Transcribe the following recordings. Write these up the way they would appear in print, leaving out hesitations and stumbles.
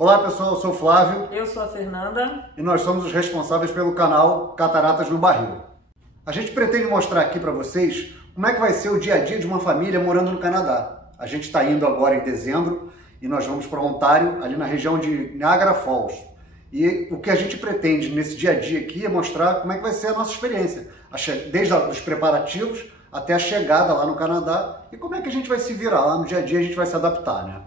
Olá pessoal, eu sou o Flávio. Eu sou a Fernanda. E nós somos os responsáveis pelo canal Cataratas no Barril. A gente pretende mostrar aqui para vocês como é que vai ser o dia a dia de uma família morando no Canadá. A gente está indo agora em dezembro e nós vamos para Ontário, ali na região de Niagara Falls. E o que a gente pretende nesse dia a dia aqui é mostrar como é que vai ser a nossa experiência, desde os preparativos até a chegada lá no Canadá e como é que a gente vai se virar lá no dia a dia, a gente vai se adaptar, né?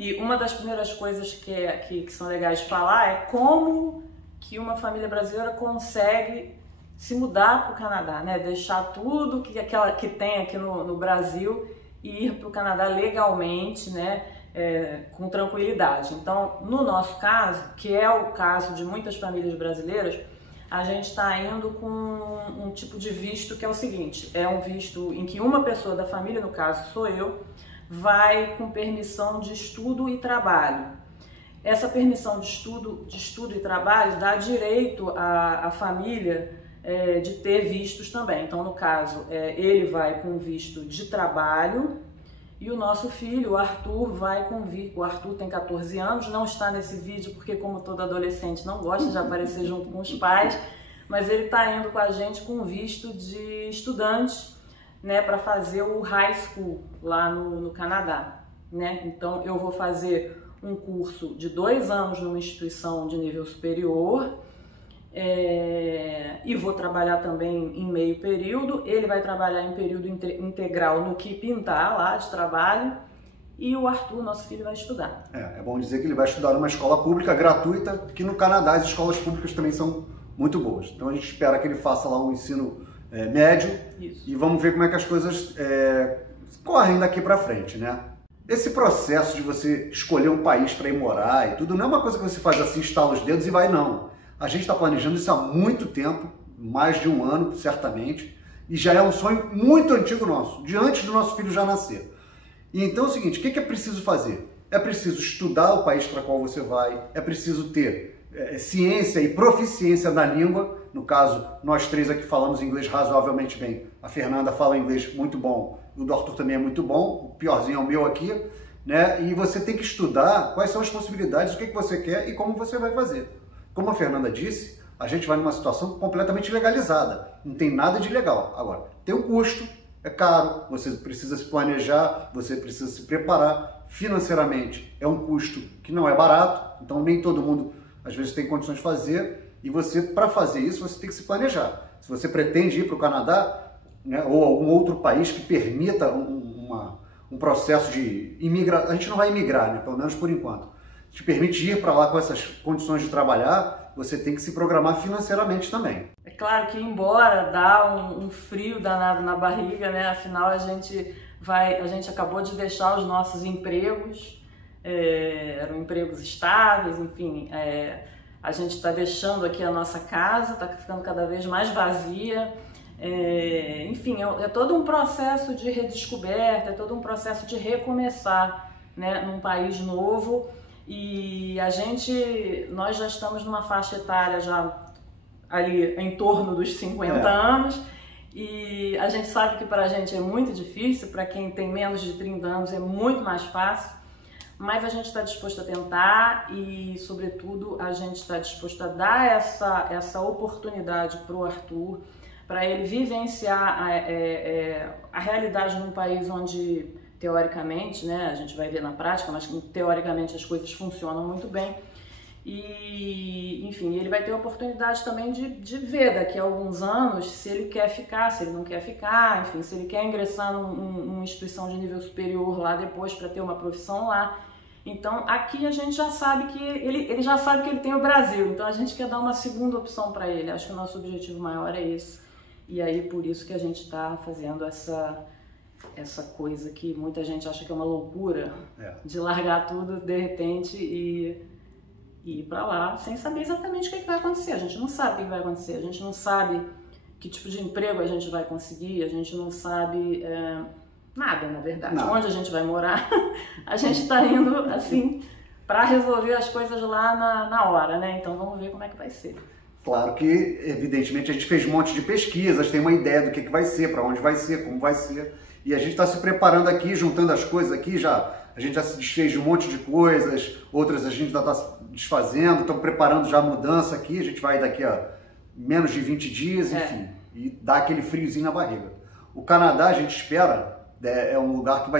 E uma das primeiras coisas que são legais de falar é como que uma família brasileira consegue se mudar para o Canadá, né? Deixar tudo que tem aqui no Brasil e ir para o Canadá legalmente, né? Com tranquilidade. Então, no nosso caso, que é o caso de muitas famílias brasileiras, a gente está indo com um tipo de visto que é o seguinte, é um visto em que uma pessoa da família, no caso sou eu, vai com permissão de estudo e trabalho. Essa permissão de estudo e trabalho dá direito à família de ter vistos também. Então, no caso, ele vai com visto de trabalho e o nosso filho, o Arthur, vai com visto. O Arthur tem 14 anos, não está nesse vídeo porque, como todo adolescente, não gosta de aparecer junto com os pais, mas ele está indo com a gente com visto de estudante, né, para fazer o high school lá no Canadá, né? Então eu vou fazer um curso de 2 anos numa instituição de nível superior e vou trabalhar também em meio período. Ele vai trabalhar em período integral no que pintar lá de trabalho e o Arthur, nosso filho, vai estudar. É bom dizer que ele vai estudar numa escola pública gratuita, que no Canadá as escolas públicas também são muito boas. Então a gente espera que ele faça lá um ensino médio. Isso. E vamos ver como é que as coisas correm daqui para frente, né? Esse processo de você escolher um país para ir morar e tudo não é uma coisa que você faz assim, estala os dedos e vai, não. A gente está planejando isso há muito tempo, mais de 1 ano, certamente, e já é um sonho muito antigo nosso, de antes do nosso filho já nascer. E então é o seguinte, o que é preciso fazer? É preciso estudar o país para qual você vai, é preciso ter ciência e proficiência na língua. No caso, nós 3 aqui falamos inglês razoavelmente bem. A Fernanda fala inglês muito bom, o do Arthur também é muito bom, o piorzinho é o meu aqui, né? E você tem que estudar quais são as possibilidades, o que você quer e como você vai fazer. Como a Fernanda disse, a gente vai numa situação completamente legalizada, não tem nada de ilegal. Agora, tem um custo, é caro, você precisa se planejar, você precisa se preparar financeiramente. É um custo que não é barato, então nem todo mundo às vezes tem condições de fazer, e você, para fazer isso, você tem que se planejar. Se você pretende ir para o Canadá, né, ou algum outro país que permita um processo de imigração, a gente não vai imigrar, né, pelo menos por enquanto, te permite ir para lá com essas condições de trabalhar, você tem que se programar financeiramente também. É claro que embora dá um frio danado na barriga, né, afinal a gente acabou de deixar os nossos empregos, eram empregos estáveis, enfim, a gente está deixando aqui a nossa casa, está ficando cada vez mais vazia, enfim, é todo um processo de redescoberta, é todo um processo de recomeçar, né, num país novo. E nós já estamos numa faixa etária já ali em torno dos 50 anos, e a gente sabe que para a gente é muito difícil, para quem tem menos de 30 anos é muito mais fácil, mas a gente está disposto a tentar e, sobretudo, a gente está disposto a dar essa oportunidade para o Arthur, para ele vivenciar a realidade num país onde, teoricamente, né, a gente vai ver na prática, mas teoricamente as coisas funcionam muito bem. E, enfim, ele vai ter a oportunidade também de ver daqui a alguns anos se ele quer ficar, se ele não quer ficar, enfim, se ele quer ingressar numa instituição de nível superior lá depois para ter uma profissão lá. Então, aqui a gente já sabe que ele já sabe que ele tem o Brasil, então a gente quer dar uma segunda opção para ele. Acho que o nosso objetivo maior é esse. E aí, por isso que a gente está fazendo essa coisa que muita gente acha que é uma loucura, de largar tudo de repente e ir para lá sem saber exatamente o que vai acontecer. A gente não sabe o que vai acontecer, a gente não sabe que tipo de emprego a gente vai conseguir, a gente não sabe nada, na verdade. Não. Onde a gente vai morar, a gente está indo assim para resolver as coisas lá na hora, né? Então vamos ver como é que vai ser. Claro que, evidentemente, a gente fez um monte de pesquisas, tem uma ideia do que vai ser, para onde vai ser, como vai ser. E a gente está se preparando aqui, juntando as coisas aqui, já a gente já se desfez de um monte de coisas, outras a gente ainda está desfazendo, estamos preparando já a mudança aqui, a gente vai daqui a menos de 20 dias, enfim, e dá aquele friozinho na barriga. O Canadá, a gente espera, é um lugar que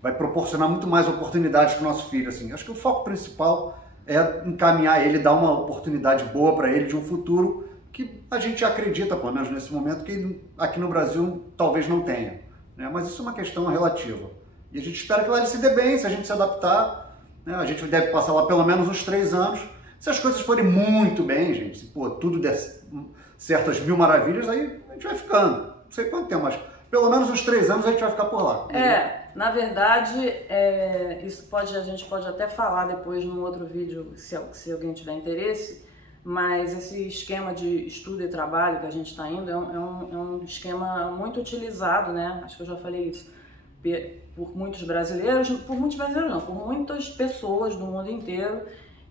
vai proporcionar muito mais oportunidades para o nosso filho, assim. Acho que o foco principal é encaminhar ele, dar uma oportunidade boa para ele de um futuro que a gente acredita, pelo menos nesse momento, que aqui no Brasil talvez não tenha, né? Mas isso é uma questão relativa. E a gente espera que lá ele se dê bem, se a gente se adaptar, né? A gente deve passar lá pelo menos uns 3 anos. Se as coisas forem muito bem, gente, se pô, tudo der certas mil maravilhas, aí a gente vai ficando. Não sei quanto tempo, mas pelo menos uns 3 anos a gente vai ficar por lá. Na verdade, isso a gente pode até falar depois num outro vídeo, se alguém tiver interesse, mas esse esquema de estudo e trabalho que a gente está indo é um esquema muito utilizado, né? Acho que eu já falei isso, por muitos brasileiros não, por muitas pessoas do mundo inteiro,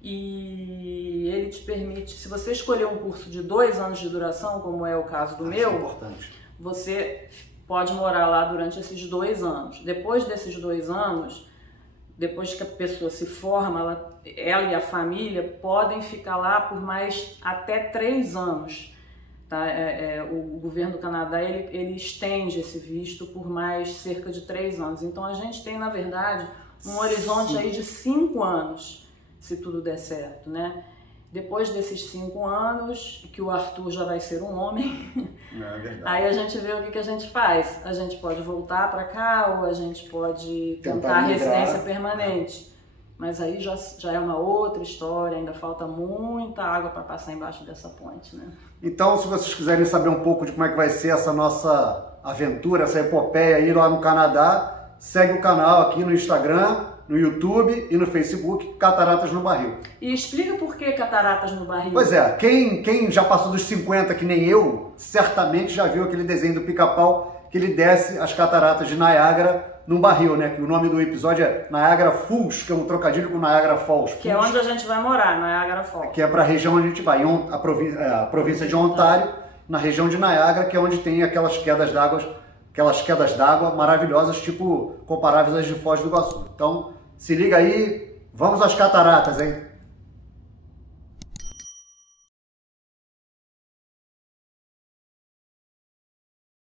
e ele te permite, se você escolher um curso de 2 anos de duração, como é o caso do meu, importante. Você pode morar lá durante esses 2 anos. Depois desses 2 anos, depois que a pessoa se forma, ela e a família podem ficar lá por mais até 3 anos. Tá? O governo do Canadá ele estende esse visto por mais cerca de 3 anos. Então a gente tem, na verdade, um horizonte aí de 5 anos, se tudo der certo, né? Depois desses 5 anos, que o Arthur já vai ser um homem, aí a gente vê o que a gente faz. A gente pode voltar para cá ou a gente pode tentar residência permanente. Mas aí já é uma outra história, ainda falta muita água para passar embaixo dessa ponte, né? Então, se vocês quiserem saber um pouco de como é que vai ser essa nossa aventura, essa epopeia aí lá no Canadá, segue o canal aqui no Instagram, no YouTube e no Facebook, Cataratas no Barril. E explica por que Cataratas no Barril. Pois é, quem já passou dos 50, que nem eu, certamente já viu aquele desenho do Pica-Pau, que ele desce as cataratas de Niágara num barril, né? Que o nome do episódio é Niagara Falls, que é um trocadilho com Niagara Falls. Que é onde a gente vai morar, Niagara Falls. Que é para a região onde a gente vai, a província de Ontário, na região de Niágara, que é onde tem aquelas quedas d'água maravilhosas, tipo comparáveis às de Foz do Iguaçu. Então, se liga aí, vamos às cataratas, hein?